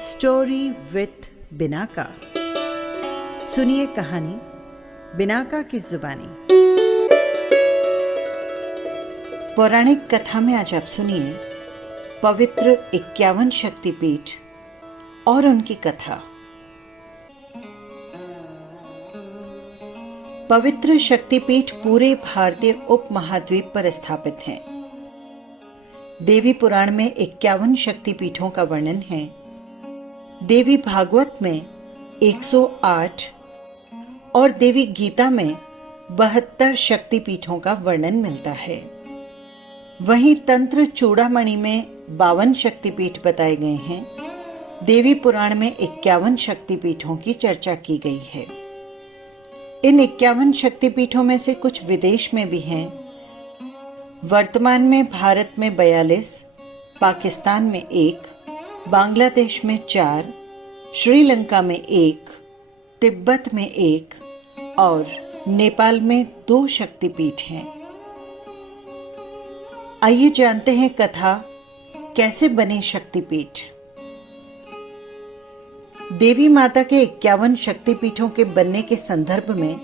Story with Binaca. सुनिए कहानी Binaca की जुबानी। पौराणिक कथा में आज आप सुनिए पवित्र 51 शक्तिपीठ और उनकी कथा। पवित्र शक्तिपीठ पूरे भारतीय उपमहाद्वीप पर स्थापित हैं। देवी पुराण में 51 शक्तिपीठों का वर्णन है। देवी भागवत में 108 और देवी गीता में 72 शक्तिपीठों का वर्णन मिलता है। वहीं तंत्र चूड़ामणि में 52 शक्तिपीठ बताए गए हैं। देवी पुराण में 51 शक्तिपीठों की चर्चा की गई है। इन 51 शक्तिपीठों में से कुछ विदेश में भी हैं। वर्तमान में भारत में 42, पाकिस्तान में 1, बांग्लादेश में 4, श्रीलंका में 1, तिब्बत में 1 और नेपाल में 2 शक्तिपीठ हैं। आइए जानते हैं कथा कैसे बने शक्तिपीठ। देवी माता के 51 शक्तिपीठों के बनने के संदर्भ में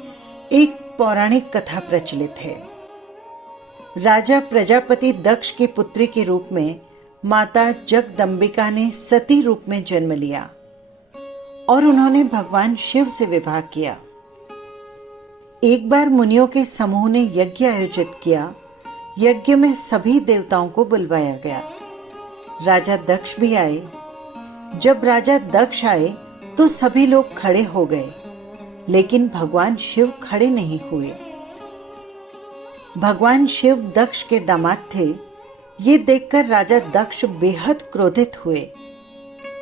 एक पौराणिक कथा प्रचलित है। राजा प्रजापति दक्ष की पुत्री के रूप में माता जगदम्बिका ने सती रूप में जन्म लिया और उन्होंने भगवान शिव से विवाह किया। एक बार मुनियों के समूह ने यज्ञ आयोजित किया। यज्ञ में सभी देवताओं को बुलवाया गया। राजा दक्ष भी आए। जब राजा दक्ष आए तो सभी लोग खड़े हो गए, लेकिन भगवान शिव खड़े नहीं हुए। भगवान शिव दक्ष के दामाद थे। ये देखकर राजा दक्ष बेहद क्रोधित हुए।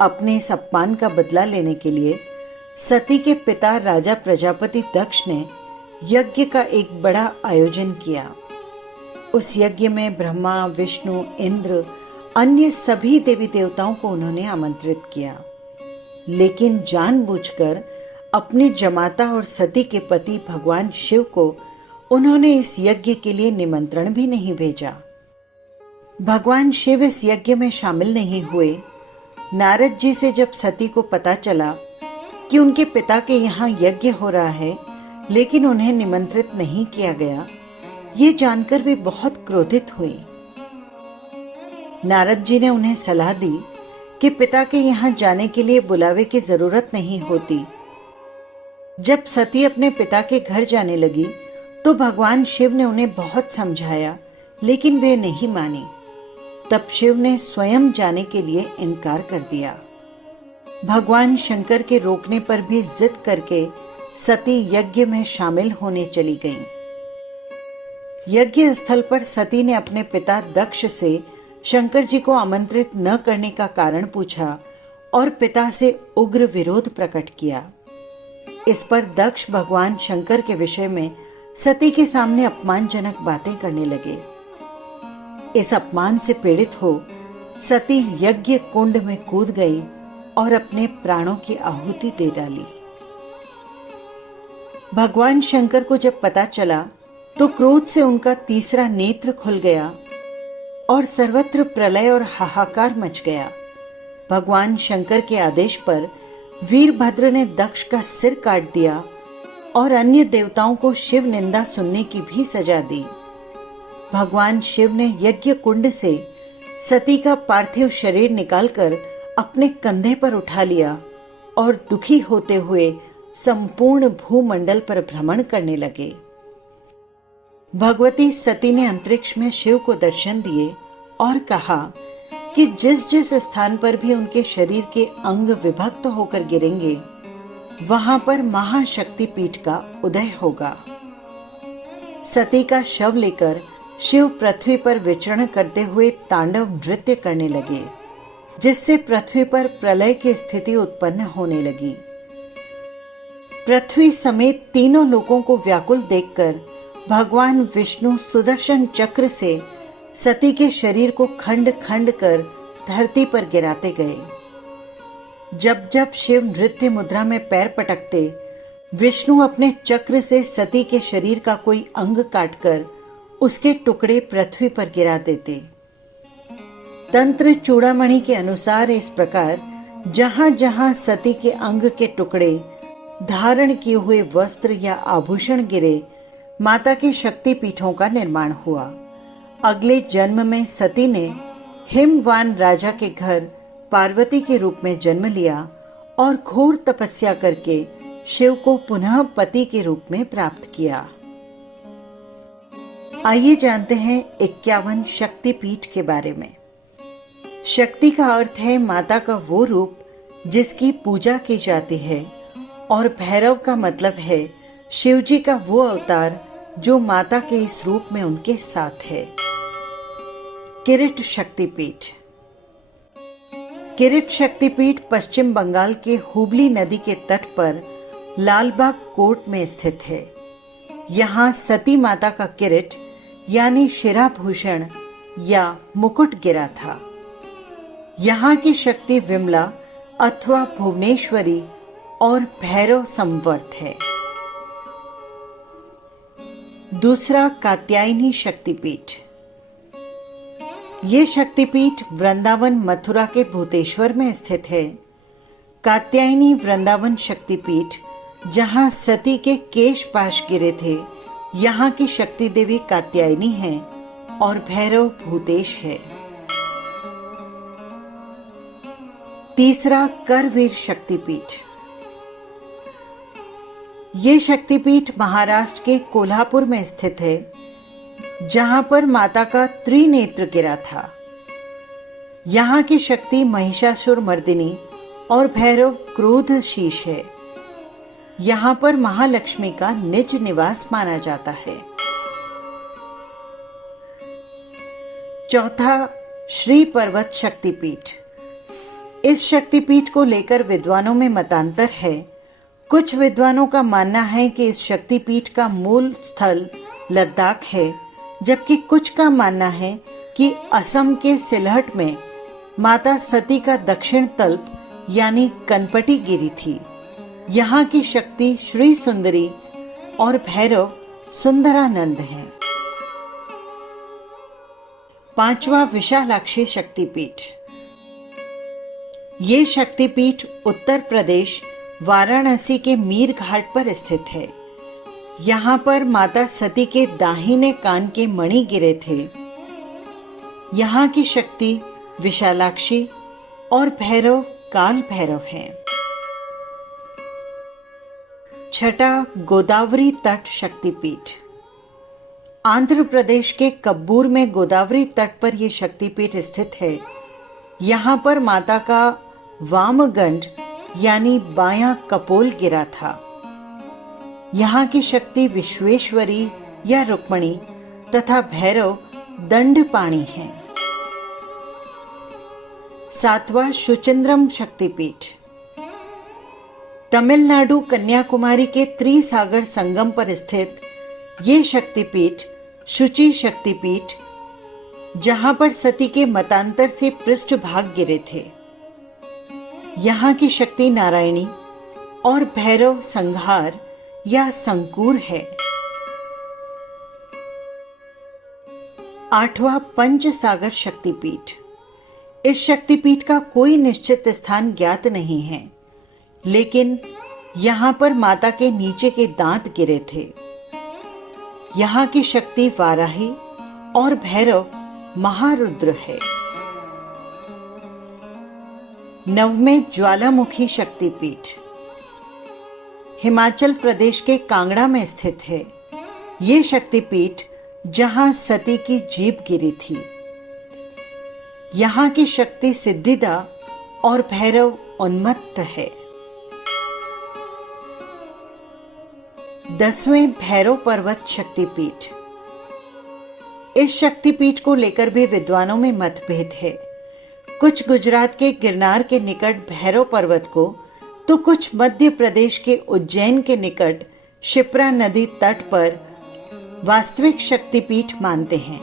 अपने इस अपमान का बदला लेने के लिए सती के पिता राजा प्रजापति दक्ष ने यज्ञ का एक बड़ा आयोजन किया। उस यज्ञ में ब्रह्मा, विष्णु, इंद्र, अन्य सभी देवी देवताओं को उन्होंने आमंत्रित किया, लेकिन जानबूझकर अपने जमाता और सती के पति भगवान शिव को उन्होंने इस यज्ञ के लिए निमंत्रण भी नहीं भेजा। भगवान शिव इस यज्ञ में शामिल नहीं हुए। नारद जी से जब सती को पता चला कि उनके पिता के यहाँ यज्ञ हो रहा है लेकिन उन्हें निमंत्रित नहीं किया गया, ये जानकर वे बहुत क्रोधित हुई। नारद जी ने उन्हें सलाह दी कि पिता के यहाँ जाने के लिए बुलावे की जरूरत नहीं होती। जब सती अपने पिता के घर जाने लगी तो भगवान शिव ने उन्हें बहुत समझाया, लेकिन वे नहीं मानी। तब शिव ने स्वयं जाने के लिए इनकार कर दिया। भगवान शंकर के रोकने पर भी जिद करके सती यज्ञ में शामिल होने चली गईं। यज्ञ स्थल पर सती ने अपने पिता दक्ष से शंकर जी को आमंत्रित न करने का कारण पूछा और पिता से उग्र विरोध प्रकट किया। इस पर दक्ष भगवान शंकर के विषय में सती के सामने अपमानजनक बातें करने लगे। इस अपमान से पीड़ित हो सती यज्ञ कुंड में कूद गई और अपने प्राणों की आहुति दे डाली। भगवान शंकर को जब पता चला तो क्रोध से उनका तीसरा नेत्र खुल गया और सर्वत्र प्रलय और हाहाकार मच गया। भगवान शंकर के आदेश पर वीरभद्र ने दक्ष का सिर काट दिया और अन्य देवताओं को शिव निंदा सुनने की भी सजा दी। भगवान शिव ने यज्ञ कुंड से सती का पार्थिव शरीर निकालकर अपने कंधे पर उठा लिया और दुखी होते हुए संपूर्ण भूमंडल पर भ्रमण करने लगे। भगवती सती ने अंतरिक्ष में शिव को दर्शन दिए और कहा कि जिस जिस स्थान पर भी उनके शरीर के अंग विभक्त होकर गिरेंगे, वहां पर महाशक्तिपीठ का उदय होगा। सती का शव लेकर शिव पृथ्वी पर विचरण करते हुए तांडव नृत्य करने लगे, जिससे पृथ्वी पर प्रलय की स्थिति उत्पन्न होने लगी। पृथ्वी समेत तीनों लोकों को व्याकुल देखकर भगवान विष्णु सुदर्शन चक्र से सती के शरीर को खंड खंड कर धरती पर गिराते गए। जब जब शिव नृत्य मुद्रा में पैर पटकते, विष्णु अपने चक्र से सती के शरीर का कोई अंग काटकर उसके टुकड़े पृथ्वी पर गिरा देते। तंत्र चूड़ामणि के अनुसार इस प्रकार जहाँ जहाँ सती के अंग के टुकड़े, धारण किए हुए वस्त्र या आभूषण गिरे, माता के शक्ति पीठों का निर्माण हुआ। अगले जन्म में सती ने हिमवान राजा के घर पार्वती के रूप में जन्म लिया और घोर तपस्या करके शिव को पुनः पति के रूप में प्राप्त किया। आइए जानते हैं 51 शक्तिपीठ के बारे में। शक्ति का अर्थ है माता का वो रूप जिसकी पूजा की जाती है, और भैरव का मतलब है शिव जी का वो अवतार जो माता के इस रूप में उनके साथ है। किरीट शक्तिपीठ। किरीट शक्तिपीठ पश्चिम बंगाल के हुबली नदी के तट पर लालबाग कोट में स्थित है। यहाँ सती माता का किरीट यानी शिराभूषण या मुकुट गिरा था। यहाँ की शक्ति विमला अथवा भुवनेश्वरी और भैरव संवर्त है। दूसरा, कात्यायनी शक्तिपीठ। ये शक्तिपीठ वृंदावन मथुरा के भूतेश्वर में स्थित है। कात्यायनी वृंदावन शक्तिपीठ, जहाँ सती के केश पाश गिरे थे, यहाँ की शक्ति देवी कात्यायनी है और भैरव भूतेश है। तीसरा, करवीर शक्तिपीठ। ये शक्तिपीठ महाराष्ट्र के कोल्हापुर में स्थित है, जहां पर माता का त्रिनेत्र गिरा था। यहाँ की शक्ति महिषासुर मर्दिनी और भैरव क्रोध शीश है। यहाँ पर महालक्ष्मी का निज निवास माना जाता है। चौथा, श्री पर्वत शक्तिपीठ। इस शक्तिपीठ को लेकर विद्वानों में मतांतर है। कुछ विद्वानों का मानना है कि इस शक्तिपीठ का मूल स्थल लद्दाख है, जबकि कुछ का मानना है कि असम के सिलहट में माता सती का दक्षिण तल्प यानी कनपटी गिरी थी। यहाँ की शक्ति श्री सुंदरी और भैरव सुंदरानंद हैं। पांचवा, विशालाक्षी शक्तिपीठ। ये शक्तिपीठ उत्तर प्रदेश वाराणसी के मीर घाट पर स्थित है। यहाँ पर माता सती के दाहिने कान के मणि गिरे थे। यहाँ की शक्ति विशालाक्षी और भैरव काल भैरव हैं। छठा, गोदावरी तट शक्तिपीठ। आंध्र प्रदेश के कब्बूर में गोदावरी तट पर यह शक्तिपीठ स्थित है। यहाँ पर माता का वामगंड यानी बायां कपोल गिरा था। यहाँ की शक्ति विश्वेश्वरी या रुक्मणी तथा भैरव दंडपाणि हैं। सातवां, शुचिंद्रम शक्तिपीठ। तमिलनाडु कन्याकुमारी के त्रिसागर संगम पर स्थित ये शक्तिपीठ शुचि शक्तिपीठ, जहां पर सती के मतांतर से पृष्ठभाग गिरे थे। यहाँ की शक्ति नारायणी और भैरव संहार या संकूर है। आठवां, पंचसागर शक्तिपीठ। इस शक्तिपीठ का कोई निश्चित स्थान ज्ञात नहीं है, लेकिन यहाँ पर माता के नीचे के दांत गिरे थे। यहाँ की शक्ति वाराही और भैरव महारुद्र है। नवमें, ज्वालामुखी शक्तिपीठ। हिमाचल प्रदेश के कांगड़ा में स्थित है। ये शक्तिपीठ जहां सती की जीभ गिरी थी। यहाँ की शक्ति सिद्धिदा और भैरव उन्मत्त है। 10वें, भैरव पर्वत शक्तिपीठ। इस शक्तिपीठ को लेकर भी विद्वानों में मतभेद है। कुछ गुजरात के गिरनार के निकट भैरव पर्वत को, तो कुछ मध्य प्रदेश के उज्जैन के निकट शिप्रा नदी तट पर वास्तविक शक्तिपीठ मानते हैं,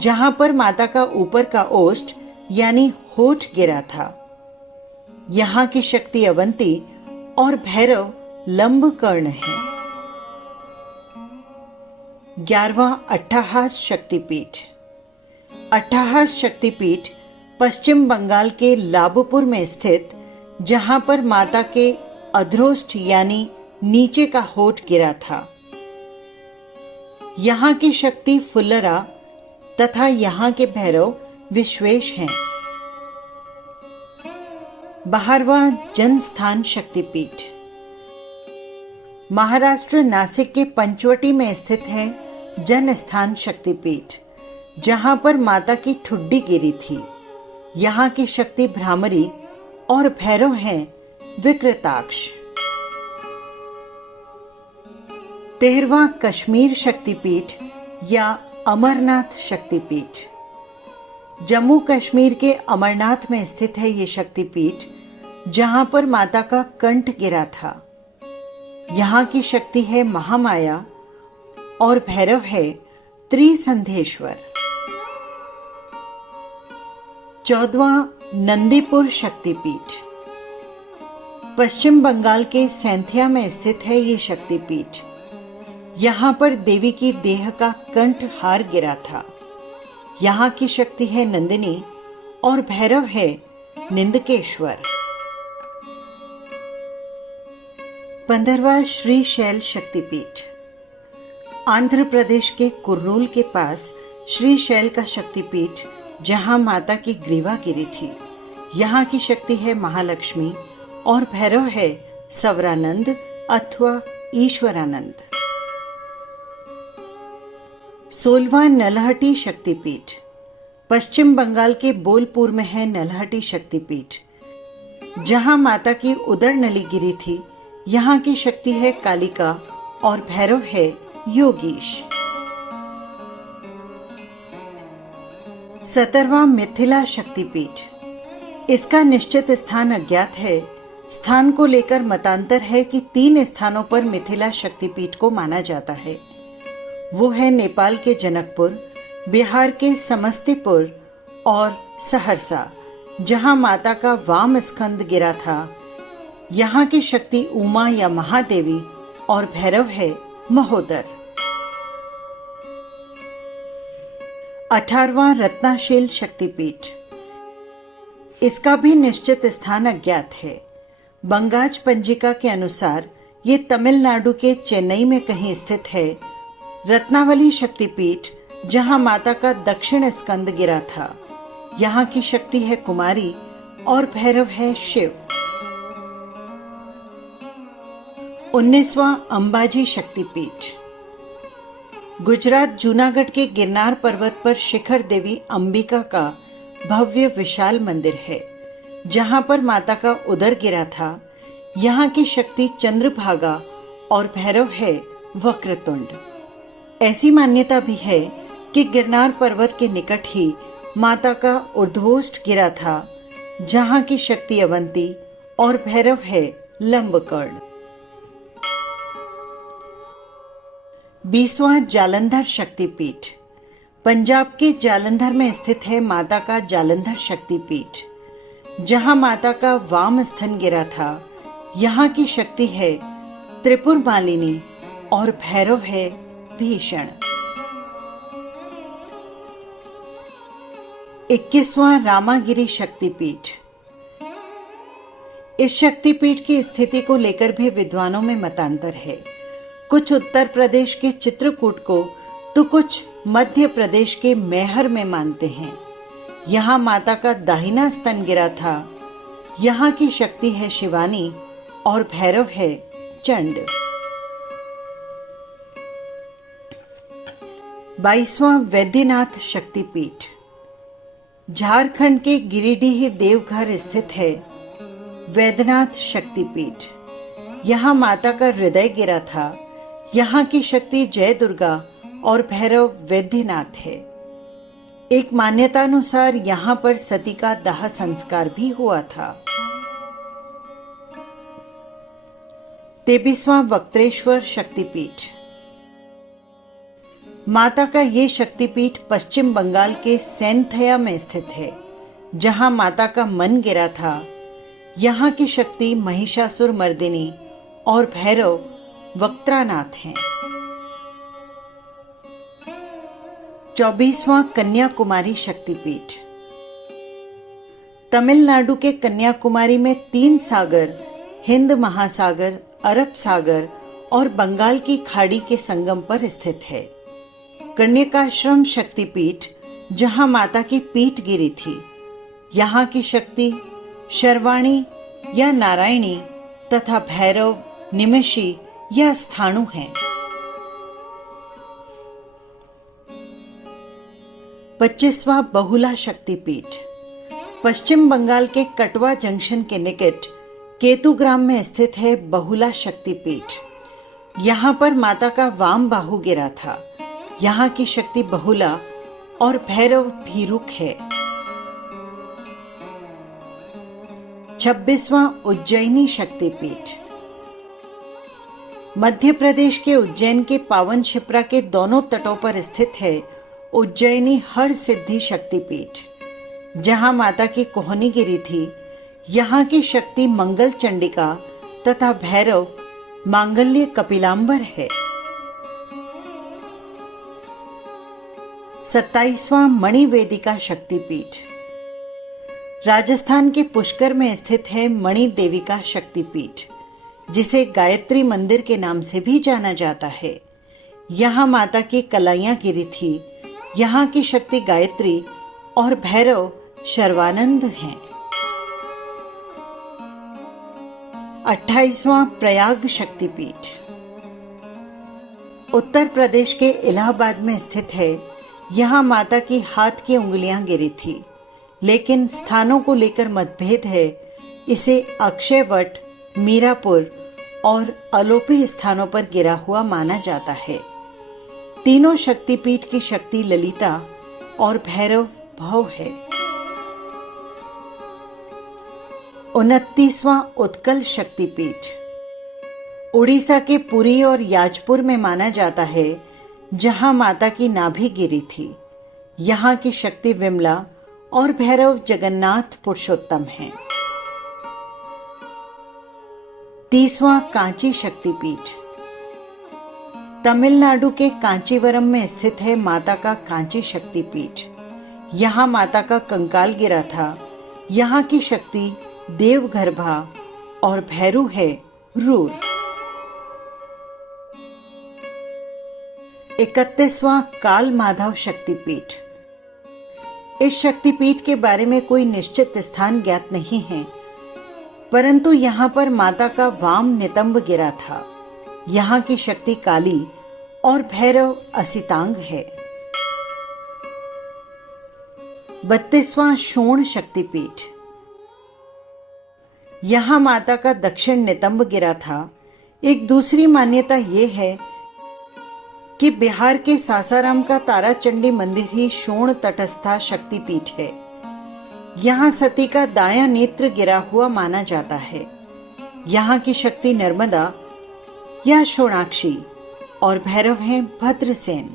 जहां पर माता का ऊपर का ओष्ठ यानी होठ गिरा था। यहाँ की शक्ति अवंती और भैरव लंबकर्ण है। 11वां, अट्ठाहास शक्तिपीठ। अट्ठाहास शक्तिपीठ पश्चिम बंगाल के लाबुपुर में स्थित, जहां पर माता के अधरोष्ठ यानी नीचे का होठ गिरा था। यहाँ की शक्ति फुल्लरा तथा यहाँ के भैरव विश्वेश हैं। 12वां जनस्थान शक्तिपीठ महाराष्ट्र नासिक के पंचवटी में स्थित है जनस्थान शक्तिपीठ, जहां पर माता की ठुड्डी गिरी थी। यहाँ की शक्ति भ्रामरी और भैरव हैं विकृताक्ष। 13वां कश्मीर शक्तिपीठ या अमरनाथ शक्तिपीठ जम्मू कश्मीर के अमरनाथ में स्थित है ये शक्तिपीठ, जहां पर माता का कंठ गिरा था। यहाँ की शक्ति है महामाया और भैरव है त्रिसंधेश्वर। 14वां नंदीपुर शक्तिपीठ पश्चिम बंगाल के सैंथिया में स्थित है ये शक्तिपीठ। यहाँ पर देवी की देह का कंठ हार गिरा था। यहाँ की शक्ति है नंदिनी और भैरव है निंदकेश्वर। 15वां श्रीशैल शक्तिपीठ आंध्र प्रदेश के कुर्नूल के पास श्रीशैल का शक्तिपीठ, जहाँ माता की ग्रीवा गिरी थी। यहाँ की शक्ति है महालक्ष्मी और भैरव है सवरानंद अथवा ईश्वरानंद। 16वां नलहटी शक्तिपीठ पश्चिम बंगाल के बोलपुर में है नलहटी शक्तिपीठ, जहां माता की उदर नली गिरी थी। यहाँ की शक्ति है कालिका और भैरव है योगीश। 17वां मिथिला शक्तिपीठ इसका निश्चित स्थान अज्ञात है। स्थान को लेकर मतांतर है कि 3 स्थानों पर मिथिला शक्तिपीठ को माना जाता है। वो है नेपाल के जनकपुर, बिहार के समस्तीपुर और सहरसा, जहां माता का वाम स्कंद गिरा था। यहाँ की शक्ति उमा या महादेवी और भैरव है महोदर। 18वां रत्नाशील शक्तिपीठ इसका भी निश्चित स्थान अज्ञात है। बंगाज पंजिका के अनुसार ये तमिलनाडु के चेन्नई में कहीं स्थित है। रत्नावली शक्तिपीठ, जहां माता का दक्षिण स्कंद गिरा था। यहाँ की शक्ति है कुमारी और भैरव है शिव। 19वां अंबाजी शक्तिपीठ गुजरात जूनागढ़ के गिरनार पर्वत पर शिखर देवी अंबिका का भव्य विशाल मंदिर है, जहां पर माता का उदर गिरा था। यहाँ की शक्ति चंद्रभागा और भैरव है वक्रतुंड। ऐसी मान्यता भी है कि गिरनार पर्वत के निकट ही माता का ऊर्ध्वोष्ठ गिरा था, जहाँ की शक्ति अवंती और भैरव है लंबकर्ण। 20वां जालंधर शक्तिपीठ पंजाब के जालंधर में स्थित है माता का जालंधर शक्तिपीठ, जहाँ माता का वाम स्तन गिरा था। यहाँ की शक्ति है त्रिपुर मालिनी और भैरव है भीषण। 21वां रामागिरी शक्तिपीठ इस शक्तिपीठ की स्थिति को लेकर भी विद्वानों में मतांतर है। कुछ उत्तर प्रदेश के चित्रकूट को तो कुछ मध्य प्रदेश के मैहर में मानते हैं। यहाँ माता का दाहिना स्तन गिरा था। यहाँ की शक्ति है शिवानी और भैरव है चंड। 22वां वैद्यनाथ शक्तिपीठ झारखंड के गिरिडीह देवघर स्थित है वैद्यनाथ शक्तिपीठ। यहाँ माता का हृदय गिरा था। यहाँ की शक्ति जय दुर्गा और भैरव वैद्यनाथ है। एक मान्यतानुसार यहाँ पर सती का दाह संस्कार भी हुआ था। 23वां वक्त्रेश्वर शक्तिपीठ माता का ये शक्तिपीठ पश्चिम बंगाल के सैंथया में स्थित है, जहां माता का मन गिरा था। यहाँ की शक्ति महिषासुर मर्दिनी और भैरव वक्त्रानाथ हैं। 24वां कन्याकुमारी शक्तिपीठ तमिलनाडु के कन्याकुमारी में 3 सागर, हिंद महासागर, अरब सागर और बंगाल की खाड़ी के संगम पर स्थित है। कन्यकाश्रम शक्तिपीठ, जहां माता की पीठ गिरी थी, यहाँ की शक्ति शर्वाणी या नारायणी तथा भैरव, निमिषी या स्थाणु हैं। 25वां बहुला शक्तिपीठ पश्चिम बंगाल के कटवा जंक्शन के निकट केतुग्राम में स्थित है बहुला शक्तिपीठ। यहाँ पर माता का वाम बाहु गिरा था। यहाँ की शक्ति बहुला और भैरव भीरुक है। 26वां उज्जैनी शक्तिपीठ मध्य प्रदेश के उज्जैन के पावन शिप्रा के दोनों तटों पर स्थित है उज्जैनी हर सिद्धि शक्तिपीठ, जहां माता की कोहनी गिरी थी। यहाँ की शक्ति मंगल चंडिका तथा भैरव मांगल्य कपिलांबर है। 27वां मणिवेदिका शक्तिपीठ राजस्थान के पुष्कर में स्थित है मणि देविका शक्तिपीठ, जिसे गायत्री मंदिर के नाम से भी जाना जाता है। यहाँ माता की कलाइयाँ गिरी थी। यहाँ की शक्ति गायत्री और भैरव शर्वानंद हैं। 28वां प्रयाग शक्तिपीठ उत्तर प्रदेश के इलाहाबाद में स्थित है। यहाँ माता की हाथ की उंगलियां गिरी थी, लेकिन स्थानों को लेकर मतभेद है। इसे अक्षयवट, मीरापुर और अलोपी स्थानों पर गिरा हुआ माना जाता है। तीनों शक्तिपीठ की शक्ति ललिता और भैरव भव है। 29वां उत्कल शक्तिपीठ उड़ीसा के पुरी और याजपुर में माना जाता है, जहां माता की नाभि गिरी थी। यहाँ की शक्ति विमला और भैरव जगन्नाथ पुरुषोत्तम हैं। 30वां कांची शक्तिपीठ तमिलनाडु के कांचीवरम में स्थित है माता का कांची शक्तिपीठ। यहाँ माता का कंकाल गिरा था। यहाँ की शक्ति देवगर्भा और भैरू है रूर। 31वां काल माधव शक्तिपीठ इस शक्तिपीठ के बारे में कोई निश्चित स्थान ज्ञात नहीं है, परंतु यहाँ पर माता का वाम नितंब गिरा था। यहाँ की शक्ति काली और भैरव असितांग है। 32वां शोण शक्तिपीठ यहाँ माता का दक्षिण नितंब गिरा था। एक दूसरी मान्यता ये है कि बिहार के सासाराम का ताराचंडी मंदिर ही शोण तटस्था शक्तिपीठ है। यहाँ सती का दायां नेत्र गिरा हुआ माना जाता है। यहाँ की शक्ति नर्मदा या शोणाक्षी और भैरव हैं भद्रसेन।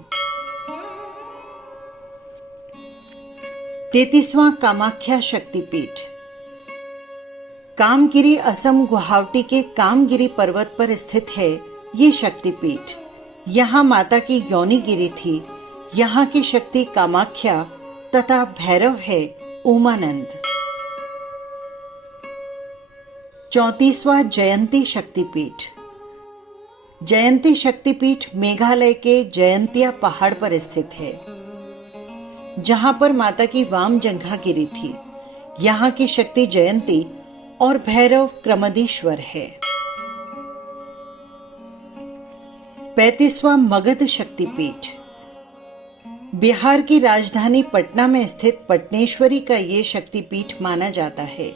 33वां कामाख्या शक्तिपीठ कामगिरी असम गुवाहाटी के कामगिरी पर्वत पर स्थित है ये शक्तिपीठ। यहाँ माता की योनि गिरी थी। यहाँ की शक्ति कामाख्या तथा भैरव है उमानंद। 34वां जयंती शक्तिपीठ जयंती शक्तिपीठ मेघालय के जयंतिया पहाड़ पर स्थित है, जहां पर माता की वाम जंघा गिरी थी। यहाँ की शक्ति जयंती और भैरव क्रमदीश्वर है। 35वां मगध शक्तिपीठ बिहार की राजधानी पटना में स्थित पटनेश्वरी का ये शक्तिपीठ माना जाता है,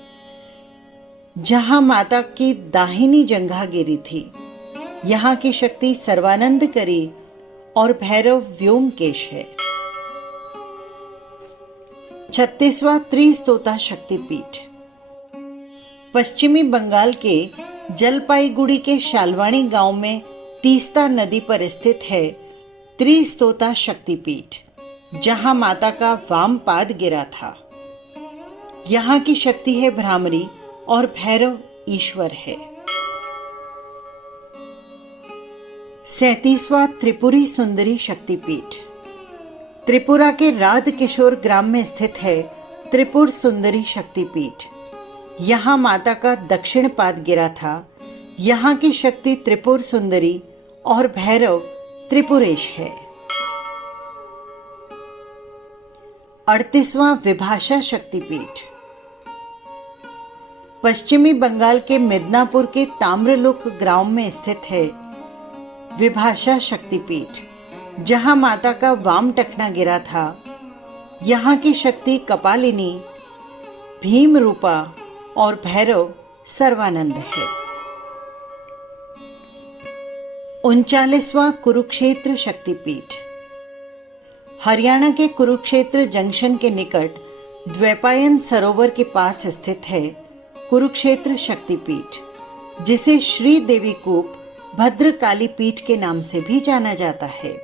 जहां माता की दाहिनी जंघा गिरी थी। यहाँ की शक्ति सर्वानंद करी और भैरव व्योमकेश है। 36वां त्रिस्तोता शक्तिपीठ पश्चिमी बंगाल के जलपाईगुड़ी के शालवाणी गांव में तीस्ता नदी पर स्थित है त्रिस्तोता शक्तिपीठ, जहां माता का वाम पाद गिरा था। यहाँ की शक्ति है भ्रामरी और भैरव ईश्वर है। 37वां त्रिपुरी सुंदरी शक्तिपीठ त्रिपुरा के राध किशोर ग्राम में स्थित है त्रिपुर सुंदरी शक्तिपीठ। यहाँ माता का दक्षिण पाद गिरा था। यहाँ की शक्ति त्रिपुर सुंदरी और भैरव त्रिपुरेश है। 38वां विभाषा शक्तिपीठ। पश्चिमी बंगाल के मिदनापुर के ताम्रलुक ग्राम में स्थित है विभाषा शक्तिपीठ, जहां माता का वाम टखना गिरा था। यहाँ की शक्ति कपालिनी, भीम रूपा और भैरव सर्वानंद है। 39वां कुरुक्षेत्र शक्तिपीठ। हरियाणा के कुरुक्षेत्र जंक्शन के निकट द्वैपायन सरोवर के पास स्थित है कुरुक्षेत्र शक्तिपीठ, जिसे श्री देवी कूप भद्रकाली पीठ के नाम से भी जाना जाता है।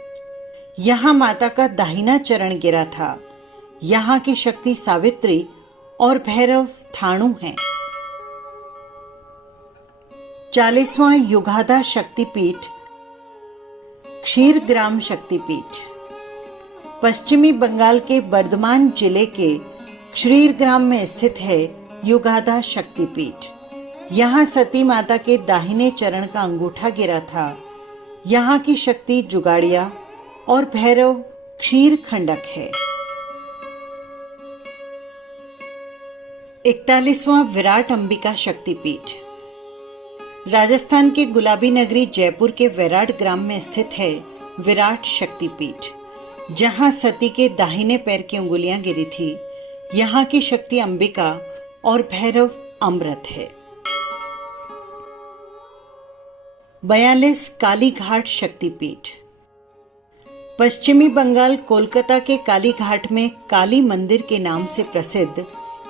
यहाँ माता का दाहिना चरण गिरा था। यहाँ की शक्ति सावित्री और भैरव स्थाणु हैं। 40वां युगाधा शक्तिपीठ क्षीरग्राम शक्तिपीठ। पश्चिमी बंगाल के बर्धमान जिले के क्षीरग्राम में स्थित है युगाधा शक्तिपीठ। यहाँ सती माता के दाहिने चरण का अंगूठा गिरा था। यहाँ की शक्ति जुगाड़िया और भैरव क्षीर खंडक है। 41वां विराट अंबिका शक्तिपीठ। राजस्थान के गुलाबी नगरी जयपुर के विराट ग्राम में स्थित है विराट शक्तिपीठ, जहां सती के दाहिने पैर की उंगलियां गिरी थी। यहाँ की शक्ति अंबिका और भैरव अमृत है। 42 कालीघाट शक्तिपीठ। पश्चिमी बंगाल कोलकाता के कालीघाट में काली मंदिर के नाम से प्रसिद्ध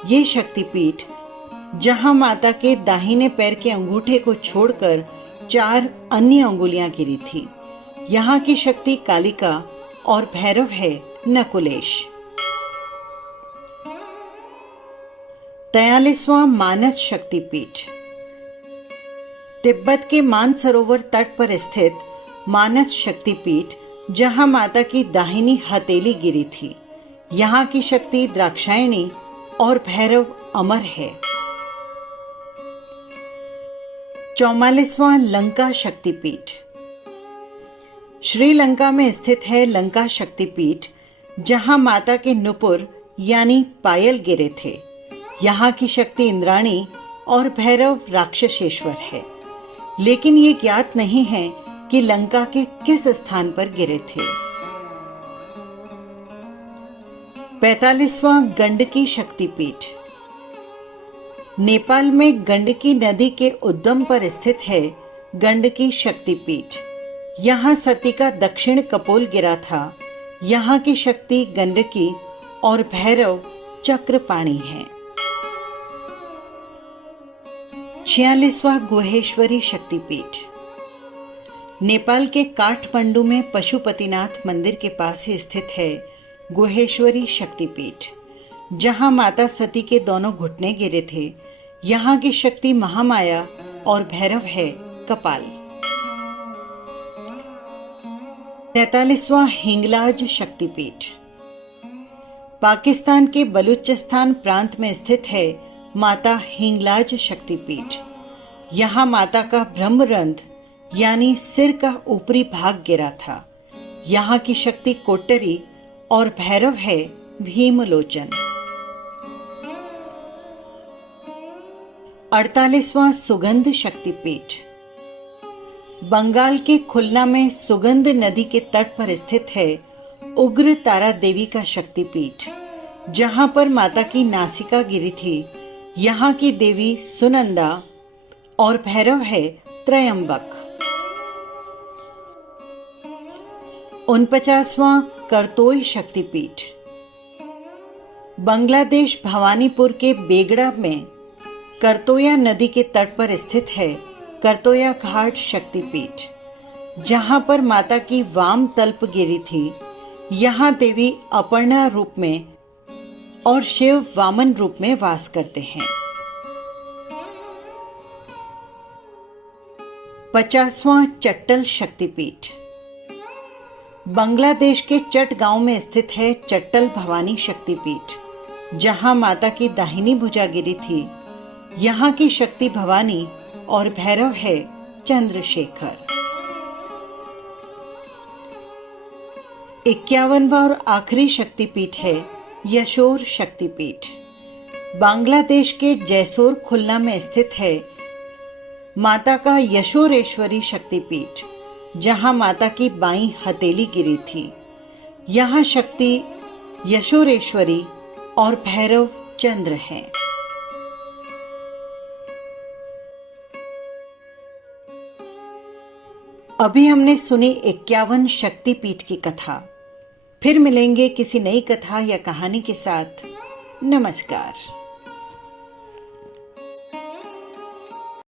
ये शक्तिपीठ, जहां माता के दाहिने पैर के अंगूठे को छोड़कर 4 अन्य अंगुलियां गिरी थी। यहाँ की शक्ति कालिका और भैरव है नकुलेश। 43वां मानस शक्तिपीठ। तिब्बत के मानसरोवर तट पर स्थित मानस शक्तिपीठ, जहां माता की दाहिनी हथेली गिरी थी। यहाँ की शक्ति द्राक्षायणी और भैरव अमर है। 44वां लंका शक्तिपीठ। श्रीलंका में स्थित है लंका शक्तिपीठ, जहां माता के नुपुर यानी पायल गिरे थे। यहाँ की शक्ति इंद्राणी और भैरव राक्षसेश्वर है, लेकिन ये ज्ञात नहीं है कि लंका के किस स्थान पर गिरे थे। 45वां गंडकी शक्तिपीठ। नेपाल में गंडकी नदी के उद्गम पर स्थित है गंडकी शक्तिपीठ। यहाँ सती का दक्षिण कपोल गिरा था। यहाँ की शक्ति गंडकी और भैरव चक्रपाणी है। 46वां गुहेश्वरी शक्तिपीठ। नेपाल के काठमांडू में पशुपतिनाथ मंदिर के पास ही स्थित है गुहेश्वरी शक्तिपीठ, जहां माता सती के दोनों घुटने गिरे थे। यहाँ की शक्ति महामाया और भैरव है कपाल। 43वां हिंगलाज शक्तिपीठ। पाकिस्तान के बलूचिस्तान प्रांत में स्थित है माता हिंगलाज शक्तिपीठ। यहाँ माता का ब्रह्मरंध्र यानी सिर का ऊपरी भाग गिरा था। यहाँ की शक्ति कोट्टरी और भैरव है भीमलोचन। 48वां सुगंध शक्तिपीठ। बंगाल के खुलना में सुगंध नदी के तट पर स्थित है उग्र तारा देवी का शक्तिपीठ, जहां पर माता की नासिका गिरी थी। यहाँ की देवी सुनंदा और भैरव है त्रयंबक। 49वां करतोई शक्तिपीठ। बांग्लादेश भवानीपुर के बेगड़ा में करतोया नदी के तट पर स्थित है करतोया घाट शक्तिपीठ, जहां पर माता की वाम तल्प गिरी थी। यहाँ देवी अपर्णा रूप में और शिव वामन रूप में वास करते हैं। 50वां चट्टल शक्तिपीठ। बांग्लादेश के चट गांव में स्थित है चट्टल भवानी शक्तिपीठ, जहां माता की दाहिनी भुजा गिरी थी, यहाँ की शक्ति भवानी और भैरव है चंद्रशेखर। 51वां और आखिरी शक्तिपीठ है यशोर शक्तिपीठ। बांग्लादेश के जैसोर खुलना में स्थित है माता का यशोरेश्वरी शक्तिपीठ, जहां माता की बाईं हथेली गिरी थी। यहाँ शक्ति यशोरेश्वरी और भैरव चंद्र हैं। अभी हमने सुनी 51 शक्तिपीठ की कथा। फिर मिलेंगे किसी नई कथा या कहानी के साथ। नमस्कार।